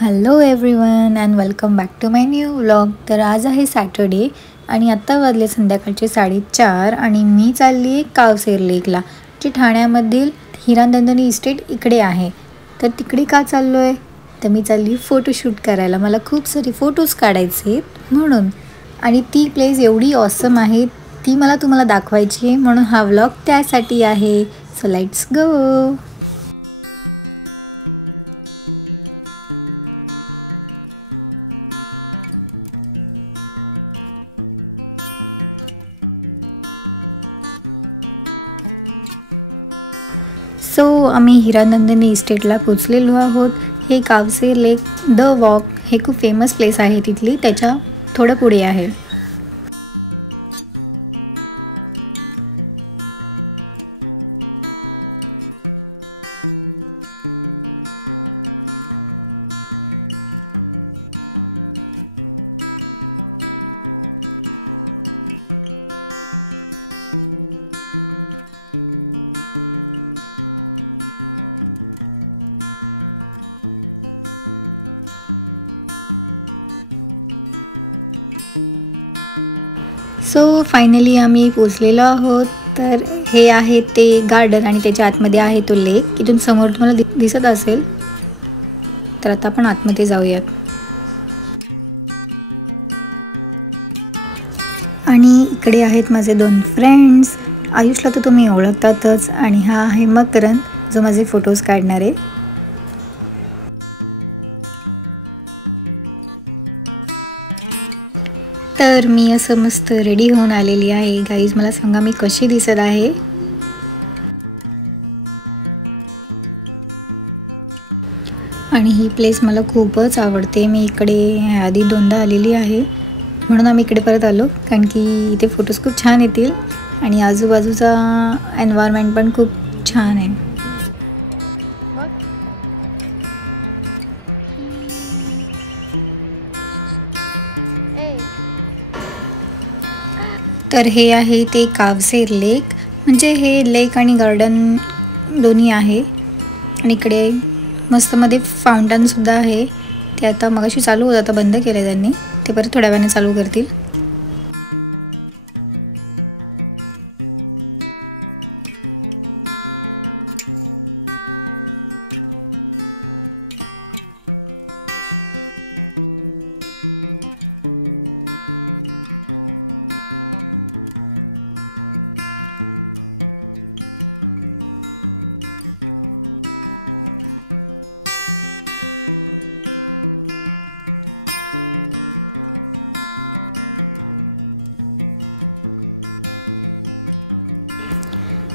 Hello everyone and welcome back to my new vlog. तर आज आहे सॅटर्डे आणि आत्ता वाजले संध्याकाळचे 4:30 आणि मी चालली आहे कावसेर लेकला, जी ठाण्यामधील हिरानंदिनी इस्टेट इकडे आहे। तर तिकडे का चाललो आहे तर मी चालली फोटोशूट करायला। मला खूप सारे फोटोज काढायचे आहेत म्हणून, आणि ती प्लेस एवढी ऑसम आहे ती मला तुम्हाला दाखवायची आहे, म्हणून हा व्लॉग त्यासाठी आहे। So let's go. सो आम्ही हिरानंदिनी इस्टेटला पोचलेलो आहोत। हे कावसेर लेक द वॉक हे खूप फेमस प्लेस आहे तिथली, त्याच्या थोडं पुढे आहे। सो फायनली आम्ही पोचलेलो आहोत। तर हे आहे ते गार्डन आणि त्याच्या आतमध्ये आहे तो लेक, इथून समोर तुम्हाला दिसत असेल। तर आता आपण आतमध्ये जाऊयात। आणि इकडे आहेत माझे 2 फ्रेंड्स। आयुषला तर तुम्ही ओळखतातच, आणि हा आहे मकरंद जो माझे फोटोज काढणार आहे। तर मी असं मस्त रेडी होऊन आलेली आहे। गाईज मला सांगा मी कशी दिसत आहे। आणि ही प्लेस मला खूपच आवडते। मी इकडे आधी 2दा आलेली आहे, म्हणून आम्ही इकडे परत आलो, कारण की इथे फोटोज खूप छान येतील आणि आजूबाजूचा एन्व्हायरमेंट पण खूप छान आहे। तर हे आहे ते कावसेर लेक, म्हणजे हे लेक आणि गार्डन दोन्ही आहे। आणि इकडे मस्त मध्ये फाउंटन सुद्धा आहे। ते आता मगाशी चालू होतं, आता बंद केलं त्यांनी, ते परत थोड्या वेळाने चालू करतील।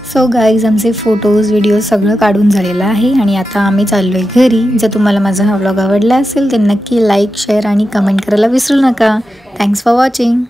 सो गाईज आमचे फोटोज व्हिडिओज सगळं काढून झालेलं आहे आणि आता आम्ही चाललो आहे घरी। जर तुम्हाला माझा हा व्लॉग आवडला असेल तर नक्की लाईक, शेअर आणि कमेंट करायला विसरू नका। Thanks for watching.